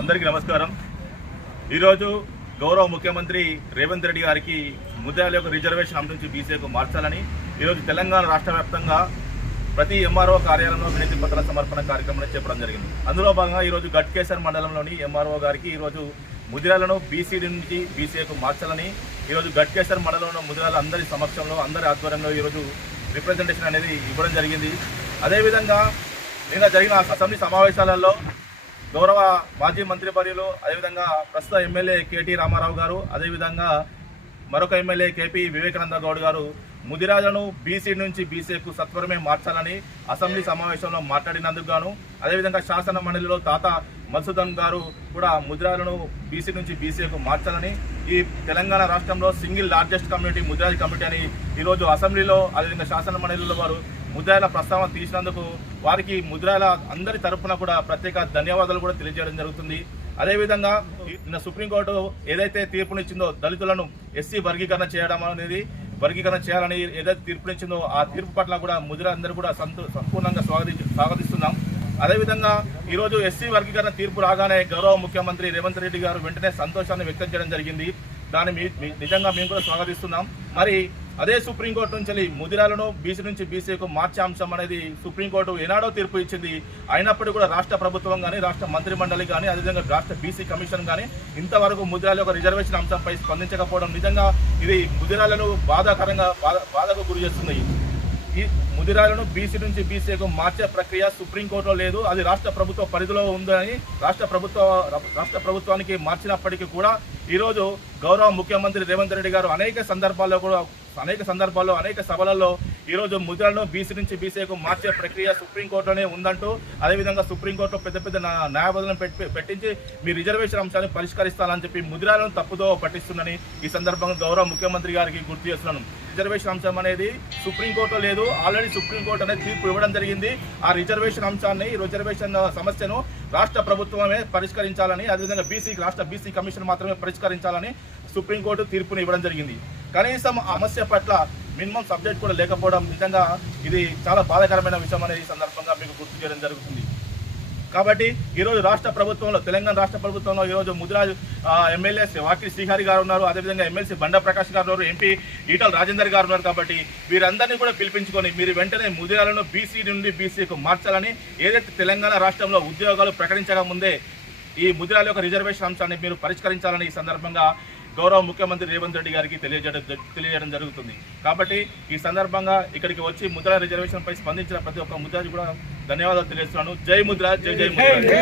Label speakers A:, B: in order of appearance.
A: అందరికీ నమస్కారం. ఈరోజు గౌరవ ముఖ్యమంత్రి రేవంత్ రెడ్డి గారికి ముద్రాల యొక్క రిజర్వేషన్ అంశం నుంచి బీసీకు మార్చాలని ఈరోజు తెలంగాణ రాష్ట్ర వ్యాప్తంగా ప్రతి ఎంఆర్ఓ కార్యాలయంలో వినతి పత్రాల సమర్పణ కార్యక్రమం చెప్పడం జరిగింది. అందులో భాగంగా ఈరోజు గట్కేసర్ మండలంలోని ఎంఆర్ఓ గారికి ఈరోజు ముదిరాలను బీసీ నుంచి బీసీకు మార్చాలని ఈరోజు గట్కేసర్ మండలంలో ముదిరాల అందరి సమక్షంలో అందరి ఆధ్వర్యంలో ఈరోజు రిప్రజెంటేషన్ అనేది ఇవ్వడం జరిగింది. అదేవిధంగా నిన్న జరిగిన అసెంబ్లీ సమావేశాలలో గౌరవ మాజీ మంత్రి పర్యులు అదేవిధంగా ప్రస్తుత ఎమ్మెల్యే కేటీ రామారావు గారు అదేవిధంగా మరొక ఎమ్మెల్యే కేపీ వివేకానంద గౌడ్ గారు ముదిరాజను బీసీ నుంచి బీసీకు సత్వరమే మార్చాలని అసెంబ్లీ సమావేశంలో మాట్లాడినందుకు గాను అదేవిధంగా శాసన మండలిలో తాత మధుసూదన్ గారు కూడా ముదిరాజను బీసీ నుంచి బీసీకు మార్చాలని ఈ తెలంగాణ రాష్ట్రంలో single largest community Mudiraj committee అని ఈరోజు అసెంబ్లీలో అదేవిధంగా శాసన మండలిలో వారు ముద్రాల ప్రస్తావన తీసినందుకు వారికి ముద్రాల అందరి తరఫున కూడా ప్రత్యేక ధన్యవాదాలు కూడా తెలియజేయడం జరుగుతుంది. అదేవిధంగా నిన్న సుప్రీంకోర్టు ఏదైతే తీర్పునిచ్చిందో దళితులను ఎస్సీ వర్గీకరణ చేయడం అనేది వర్గీకరణ చేయాలని ఏదైతే తీర్పునిచ్చిందో ఆ తీర్పు పట్ల కూడా ముద్రాలందరూ కూడా సంతో సంపూర్ణంగా స్వాగతి స్వాగతిస్తున్నాం. అదేవిధంగా ఈరోజు ఎస్సీ వర్గీకరణ తీర్పు రాగానే గౌరవ ముఖ్యమంత్రి రేవంత్ రెడ్డి గారు వెంటనే సంతోషాన్ని వ్యక్తం చేయడం జరిగింది. దాన్ని మీ- నిజంగా మేము కూడా స్వాగతిస్తున్నాం. మరి అదే సుప్రీంకోర్టు నుంచి వెళ్ళి ముదిరాలను బీసీ నుంచి బీసీకు మార్చే అంశం అనేది సుప్రీంకోర్టు ఏనాడో తీర్పు ఇచ్చింది. అయినప్పటికీ కూడా రాష్ట్ర ప్రభుత్వం కానీ రాష్ట్ర మంత్రి మండలి కానీ అదేవిధంగా రాష్ట్ర బీసీ కమిషన్ కానీ ఇంతవరకు ముదిరాల యొక్క రిజర్వేషన్ అంశంపై స్పందించకపోవడం నిజంగా ఇది ముదిరాలను బాధాకరంగా బాధ బాధకు గురి చేస్తుంది. ఈ ముదిరాలను బీసీ నుంచి బీసీకు మార్చే ప్రక్రియ సుప్రీంకోర్టులో లేదు. అది రాష్ట్ర ప్రభుత్వ పరిధిలో ఉందని రాష్ట్ర ప్రభుత్వ రాష్ట్ర ప్రభుత్వానికి మార్చినప్పటికీ కూడా ఈరోజు గౌరవ ముఖ్యమంత్రి రేవంత్ రెడ్డి గారు అనేక సందర్భాల్లో కూడా అనేక సందర్భాల్లో అనేక సభలలో ఈరోజు ముద్రలను బీసీ నుంచి బీసీకు మార్చే ప్రక్రియ సుప్రీంకోర్టులోనే ఉందంటూ అదేవిధంగా సుప్రీంకోర్టులో పెద్ద పెద్ద న్యాయవాదులను పెట్టి పెట్టించి మీ రిజర్వేషన్ అంశాన్ని పరిష్కరిస్తానని చెప్పి ముద్రాలను తప్పుదో పట్టిస్తుందని ఈ సందర్భంగా గౌరవ ముఖ్యమంత్రి గారికి గుర్తు చేస్తున్నాను. రిజర్వేషన్ అంశం అనేది సుప్రీంకోర్టు లేదు. ఆల్రెడీ సుప్రీంకోర్టు అనేది తీర్పు ఇవ్వడం జరిగింది. ఆ రిజర్వేషన్ అంశాన్ని ఈ రిజర్వేషన్ సమస్యను రాష్ట్ర ప్రభుత్వమే పరిష్కరించాలని అదేవిధంగా బీసీ రాష్ట్ర బీసీ కమిషన్ మాత్రమే పరిష్కరించాలని సుప్రీంకోర్టు తీర్పుని ఇవ్వడం జరిగింది. కనీసం ఆ సమస్య పట్ల మినిమం సబ్జెక్ట్ కూడా లేకపోవడం నిజంగా ఇది చాలా బాధాకరమైన విషయం అనేది ఈ సందర్భంగా మీకు గుర్తు చేయడం జరుగుతుంది. కాబట్టి ఈరోజు రాష్ట్ర ప్రభుత్వంలో తెలంగాణ రాష్ట్ర ప్రభుత్వంలో ఈరోజు ముదిరాజు ఎమ్మెల్యే వాకిలి శ్రీహరి గారు ఉన్నారు. అదేవిధంగా ఎమ్మెల్సీ బండ ప్రకాష్ గారు ఉన్నారు. ఎంపీ ఈటల రాజేందర్ గారు ఉన్నారు కాబట్టి వీరందరినీ కూడా పిలిపించుకొని మీరు వెంటనే ముదిరాలను బీసీ నుండి బీసీకు మార్చాలని ఏదైతే తెలంగాణ రాష్ట్రంలో ఉద్యోగాలు ప్రకటించక ముందే ఈ ముదిరాల యొక్క రిజర్వేషన్ అంశాన్ని మీరు పరిష్కరించాలని ఈ సందర్భంగా గౌరవ ముఖ్యమంత్రి రేవంత్ రెడ్డి గారికి తెలియజేయడం తెలియజేయడం జరుగుతుంది. కాబట్టి ఈ సందర్భంగా ఇక్కడికి వచ్చి ముద్ర రిజర్వేషన్ పై స్పందించిన ప్రతి ఒక్క ముద్రాజు కూడా ధన్యవాదాలు తెలియజేస్తున్నాను. జై ముద్ర జై జై ముద్ర.